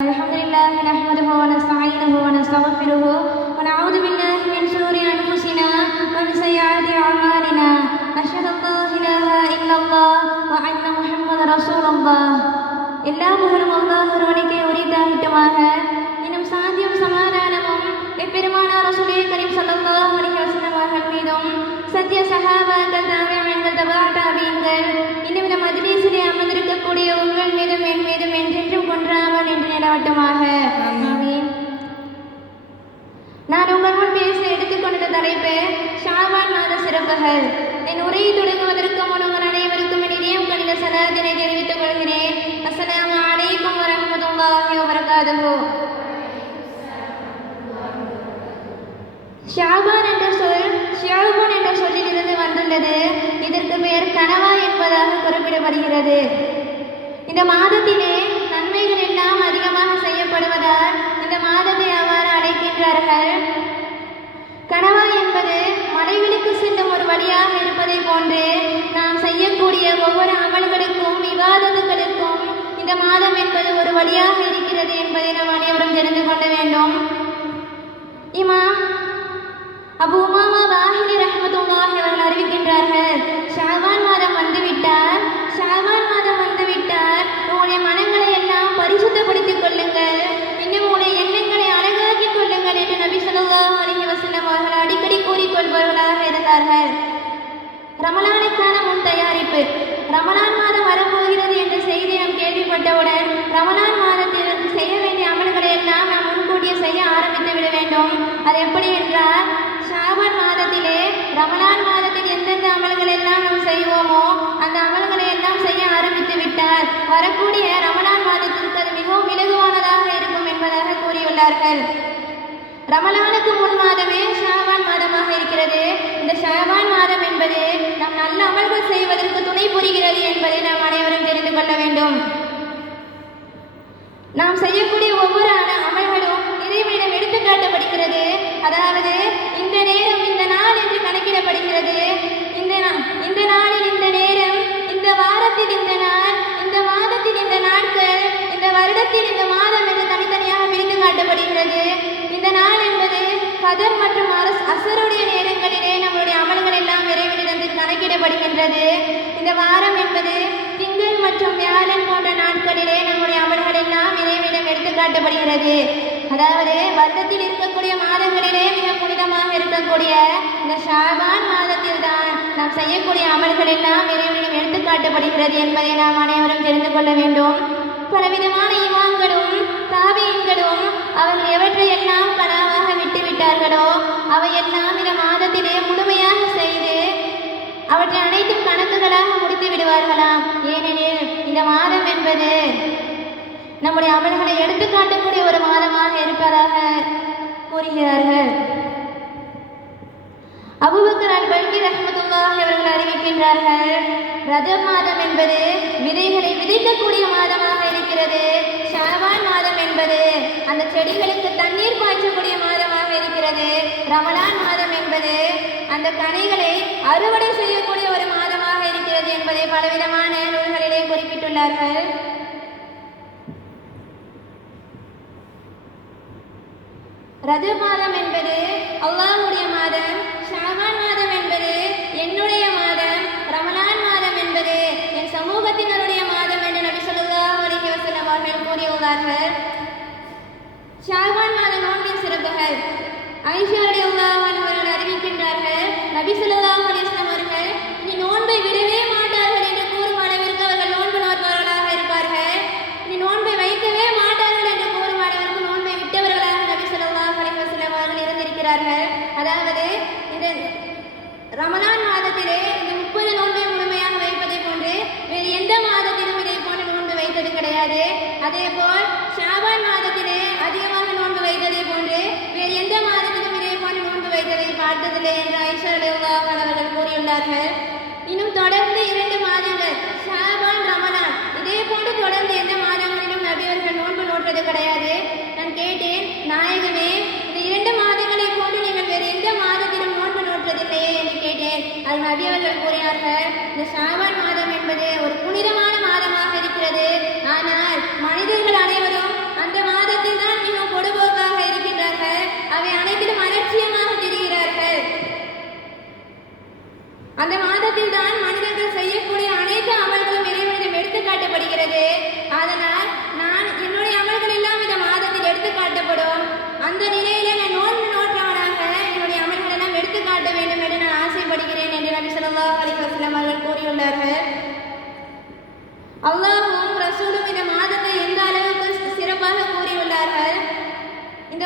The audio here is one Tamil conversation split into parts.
الحمد لله نحمده ونستعينه ونستغفره ونعوذ بالله من شرور أنفسنا ومن سيئات أعمالنا أشهد أن لا إله إلا الله وأن محمدا رسول الله எல்லா புகழும் அல்லாஹ் ஒருவனுக்கே உரித்தாகட்டுமாக. இன்னும் சாந்தியும் சமாதானமும் எப்பெருமானார் ரசூலே கரீம் ஸல்லல்லாஹு அலைஹி வஸல்லம் அவர்கள் மீதும் சத்திய சஹாபாக்கள் தாபிஈன்கள் தபா தாபீன்கள் இன்னும் இந்த மஜ்லிஸிலே அமர்ந்திருக்கக்கூடிய உங்கள் மீதும் என் மீதும் என்றென்றும் கொன்றாமல் என்று நிலவட்டுமாக. ஆமீன். நான் உங்கள் முன் பேச எடுத்துக்கொண்ட தலைப்பு ஷாபான் மாத சிறப்புகள். என் உரையை தொடங்குவதற்கு முன் உங்கள் அனைவருக்கும் என் இதயம் கணித சலாத்தினை தெரிவித்துக் கொள்கிறேன். அஸ்ஸலாமு அலைக்கும் வரஹ்மத்துல்லாஹி வபரகாதுஹு. ஷாபான் என்ற சொல் ஷியாபான் என்ற சொல்லிலிருந்து வந்துள்ளது. இதற்கு பெயர் கனவா என்பதாக குறிப்பிடப்படுகிறது. இந்த மாதத்திலே நன்மைகள் எல்லாம் அதிகமாக செய்யப்படுவதால் இந்த மாதத்தை அவ்வாறு அழைக்கின்றார்கள். கனவா என்பது மலைகளுக்கு செல்லும் ஒரு வழியாக இருப்பதை போன்று நாம் செய்யக்கூடிய ஒவ்வொரு அமல்களுக்கும் விவாதத்துகளுக்கும் இந்த மாதம் என்பது ஒரு வழியாக இருக்கிறது என்பதை நாம் அனைவரும் தெரிந்து கொள்ள வேண்டும். இமாம் அபு உமாமா பாஹிலி ரஹ்மத்துல்லாஹி அவர்கள் அறிவிக்கின்றார்கள், ஷாபான் மாதம் வந்துவிட்டால் உங்களுடைய மனங்களை எல்லாம் பரிசுத்தப்படுத்திக் கொள்ளுங்கள், இன்னும் உங்களுடைய எண்ணங்களை அழகாக்கிக் கொள்ளுங்கள் என்று நபி ஸல்லல்லாஹு அலைஹி வஸல்லம் அவர்கள் அடிக்கடி கூறிக்கொள்பவர்களாக இருந்தார்கள். ரமலானுக்கான முன் தயாரிப்பு. ரமலான் மாதம் வரப்போகிறது என்ற செய்தி நாம் கேள்விப்பட்டவுடன் ரமலான் மாதத்தில் செய்ய வேண்டிய அமல்களை எல்லாம் நாம் முன்கூட்டியே செய்ய ஆரம்பித்து விட வேண்டும். அது எப்படி என்றால், ஷாபான் மாதத்திலே ரமலான் மாதத்தில் எந்தெந்த அமல்கள் எல்லாம் நாம் செய்வோமோ அந்த அமல்களை எல்லாம் செய்ய ஆரம்பித்து விட்டால் வரக்கூடிய ரமலான் மாதத்திற்கு அது மிகவும் இலகுவானதாக இருக்கும் என்பதாக கூறியுள்ளார்கள். ரமலானுக்கு முன் மாதமே ஷாபான் மாதமாக இருக்கிறது. இந்த ஷாபான் மாதம் என்பது நாம் நல்ல அமல்கள் செய்வதற்கு துணை புரிகிறது என்பதை நாம் அனைவரும் தெரிந்து கொள்ள வேண்டும். நாம் செய்யக்கூடிய ஒவ்வொரு அமல்களும் இறைவனிடம் எடுத்துக்காட்டப்படுகிறது. அதாவது இந்த நேரம் இந்த நாள் என்று கணக்கிடப்படுகிறது. இந்த நாளில் இந்த நேரம், இந்த வாரத்தில் இந்த நாள், இந்த மாதத்தில் இந்த நாட்கள், இந்த வருடத்தில் இந்த மாதம் என்று தனித்தனியாக பிரித்து காட்டப்படுகிறது. இந்த நாள் என்பது கதர் மற்றும் அசருடைய நேரங்களிலே நம்முடைய அமல்கள் எல்லாம் இறைவனிடத்தில் கணக்கிடப்படுகின்றது. இந்த வாரம் என்பது திங்கள் மற்றும் வியாழன் போன்ற நாட்களிலே நம்முடைய அமல்கள் எல்லாம் இறைவனிடம் எடுத்துக்காட்டப்படுகிறது. அதாவது வருடத்தில் இருக்கக்கூடிய மாதங்களிலே மிக புனிதமாக இருக்கக்கூடிய இந்த ஷாபான் மாதத்தில் தான் நாம் செய்யக்கூடிய அமல்கள் எல்லாம் இறைவனிடம் எடுத்துக்காட்டப்படுகிறது என்பதை நாம் அனைவரும் தெரிந்து கொள்ள வேண்டும். பலவிதமான இமாம்களும் தாபீன்களும் அவர்கள் எவற்றையெல்லாம் கனாவாக விட்டுவிட்டார்களோ அவையெல்லாம் இந்த மாதத்திலே முழுமையாக செய்து அவற்றை அனைத்தும் கணக்குகளாக முடித்து விடுவார்களாம். ஏனெனில் இந்த மாதம் என்பது நம்முடைய அமல்களை எடுத்துக்காட்டக்கூடிய ஒரு மாதமாக இருப்பதாக கூறுகிறார்கள். அபூபக்கர் அல்-பல்கி ரஹ்மத்துல்லாஹி அவர்கள் அறிவிக்கின்றார்கள், ரஜப் மாதம் என்பது விதைகளை விதைக்கக்கூடிய மாதமாக இருக்கிறது. ஷாபான் மாதம் என்பது அந்த செடிகளுக்கு தண்ணீர் பாய்ச்சக்கூடிய மாதமாக இருக்கிறது. ரமலான் மாதம் என்பது அந்த கனிகளை அறுவடை செய்யக்கூடிய ஒரு மாதமாக இருக்கிறது என்பதை பலவிதமான நூல்களிலே குறிப்பிட்டுள்ளார்கள். ரஜப் மாதம் என்பது அல்லாஹ்வுடைய மாதம், ஷாபான் மாதம் என்பது என்னுடைய மாதம், ரமலான் மாதம் என்பது என் சமூகத்தினருடைய மாதம் என்று நபி ஸல்லல்லாஹு அலைஹி வஸல்லம் அவர்கள் கூறியுள்ளார்கள். ஷாபான் மாத நோன்பின் சிறப்புகள். ஆயிஷா ரலியல்லாஹு அன்ஹா அவர்கள் அறிவிக்கின்றார்கள், நபி ஸல்லல்லாஹு அலைஹி வஸல்லம் அவர்கள் இனி நோன்பை விடவே மாட்டார்கள் என்று கூறும் அளவிற்கு அவர்கள் நோன்பு நோற்பவர்களாக இருப்பார்கள். இனி நோன்பை வைக்கவே மாட்டார்கள் என்று கூறும் அளவிற்கு நோன்பை விட்டவர்களாக நபி ஸல்லல்லாஹு அலைஹி வஸல்லம் அவர்கள் இருந்திருக்கிறார்கள். அதாவது இந்த ரமலான் மாதத்திலே இந்த 30 நோன்பை முழுமையாக வைப்பதை போன்று வேறு எந்த மாதத்திலும் இதை போன்ற நோன்பு வைத்தது கிடையாது. அதேபோல் ஷாபான் மாதத்திலே அதிகமாக நோன்பு வைத்ததை போன்று வேறு எந்த மாதத்திலும் இதே போன்ற நோன்பு வைத்ததை பார்த்ததில்லை என்று ஆயிஷா ரலியல்லாஹு அன்ஹா அவர்கள் கூறியுள்ளார்கள். இன்னும் தொடர்ந்து 2 மாதங்கள் ஷாபான், ரமலான் இதே போன்று தொடர்ந்து எந்த மாதங்களிலும் நபி அவர்கள் நோன்பு நோட்டது கிடையாது. நான் கேட்டேன், நாயகமே இந்த 2 மாதங்களை போன்று நீங்கள் வேறு எந்த மாதத்திலும் நோன்பு நோற்றதில்லையே என்று கேட்டேன். அது நபி அவர்கள் கூறினார்கள், இந்த ஷாபான் மாதம் என்பது ஒரு புனிதமான மாதமாக இருக்கிறது. ஆனால் மனிதர்கள் அனைவரும் அந்த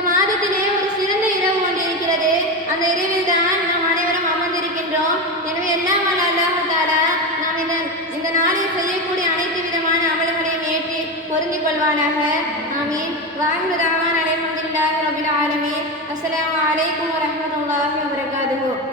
மாதத்திலே ஒரு சிறந்த இரவு ஒன்று இருக்கிறது. அந்த இரவில் தான் நாம் அனைவரும் அமர்ந்திருக்கின்றோம். எனவே எல்லாம் வல்ல அல்லாஹ் தஆலா நாம் இந்த நாளில் செய்யக்கூடிய அனைத்து விதமான அமல்களையும் ஏற்றி பொருந்திக் கொள்வானாக. ஆமீன். வாழ்க